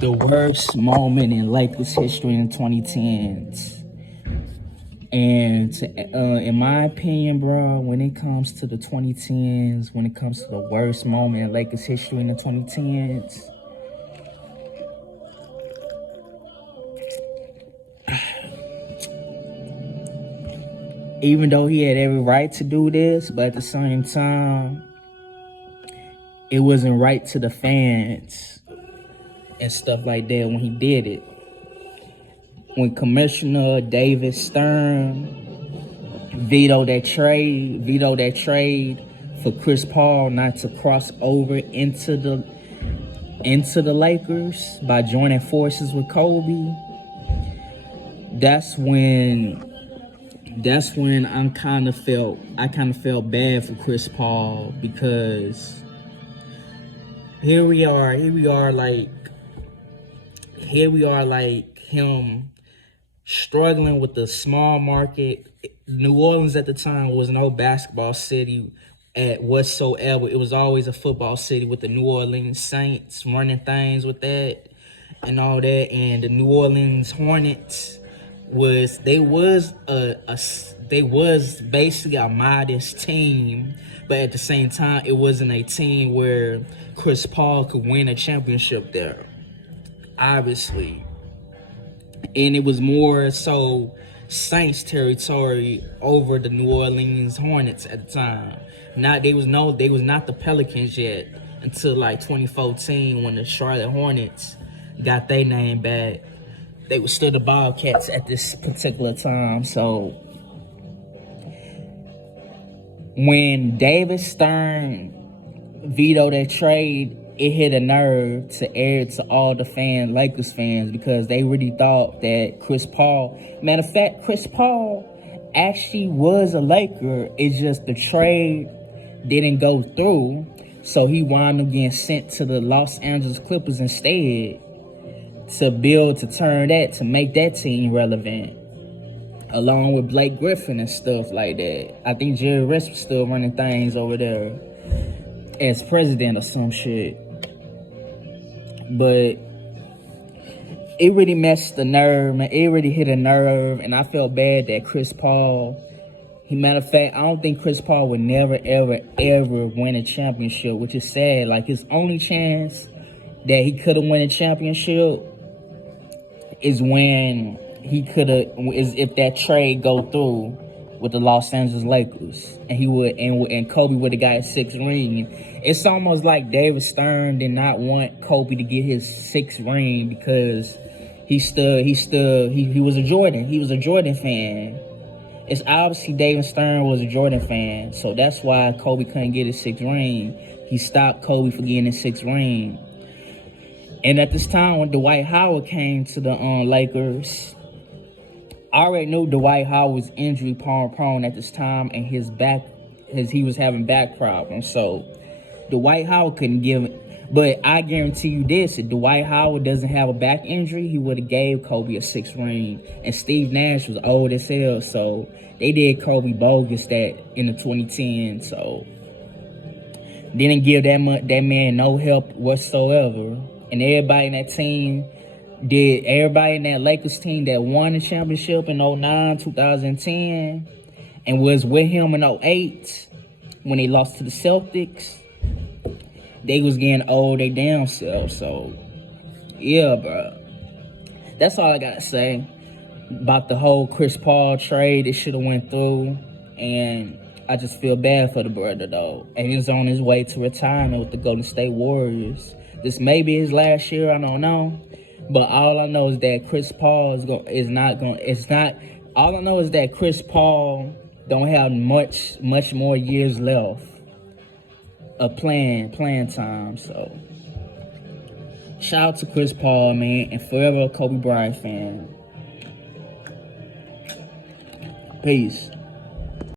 The worst moment in Lakers history in the 2010s. And in my opinion, bro, when it comes to the 2010s, when it comes to the worst moment in Lakers history in the 2010s, even though he had every right to do this, but at the same time, it wasn't right to the fans and stuff like that when he did it. When Commissioner David Stern vetoed that trade for Chris Paul not to cross over into the Lakers by joining forces with Kobe. That's when I kind of felt bad for Chris Paul, because here we are like him struggling with the small market. New Orleans at the time was no basketball city at whatsoever. It was always a football city, with the New Orleans Saints running things with that and all that. And the New Orleans Hornets was basically a modest team, but at the same time, it wasn't a team where Chris Paul could win a championship there, obviously. And it was more so Saints territory over the New Orleans Hornets at the time. They was not the Pelicans yet until like 2014, when the Charlotte Hornets got their name back. They were still the Bobcats at this particular time. So when David Stern vetoed that trade, it hit a nerve to air to all the Lakers fans, because they really thought that Chris Paul, matter of fact, Chris Paul actually was a Laker. It's just the trade didn't go through, so he wound up getting sent to the Los Angeles Clippers instead to make that team relevant, along with Blake Griffin and stuff like that. I think Jerry West was still running things over there as president or some shit. But it really messed the nerve, man. It really hit a nerve, and I felt bad that Chris Paul, matter of fact, I don't think Chris Paul would never, ever, ever win a championship, which is sad. Like, his only chance that he could have won a championship is if that trade go through with the Los Angeles Lakers, and Kobe would have got his sixth ring. It's almost like David Stern did not want Kobe to get his sixth ring, because he was a Jordan fan. It's obviously David Stern was a Jordan fan, so that's why Kobe couldn't get his sixth ring. He stopped Kobe from getting his sixth ring. And at this time, when Dwight Howard came to the Lakers, I already knew Dwight Howard was injury prone at this time, and he was having back problems. So Dwight Howard couldn't give it. But I guarantee you this: if Dwight Howard doesn't have a back injury, he would have gave Kobe a sixth ring. And Steve Nash was old as hell, so they did Kobe bogus that in the 2010s. So didn't give that man no help whatsoever. And everybody in that team everybody in that Lakers team that won the championship in 2009, 2010, and was with him in 2008 when they lost to the Celtics, they was getting old they damn self. So, yeah, bro. That's all I got to say about the whole Chris Paul trade. It should have went through, and I just feel bad for the brother, though. And he's on his way to retirement with the Golden State Warriors. This may be his last year, I don't know. But all I know is that Chris Paul all I know is that Chris Paul don't have much more years left of playing time. So shout out to Chris Paul, man, and forever a Kobe Bryant fan. Peace.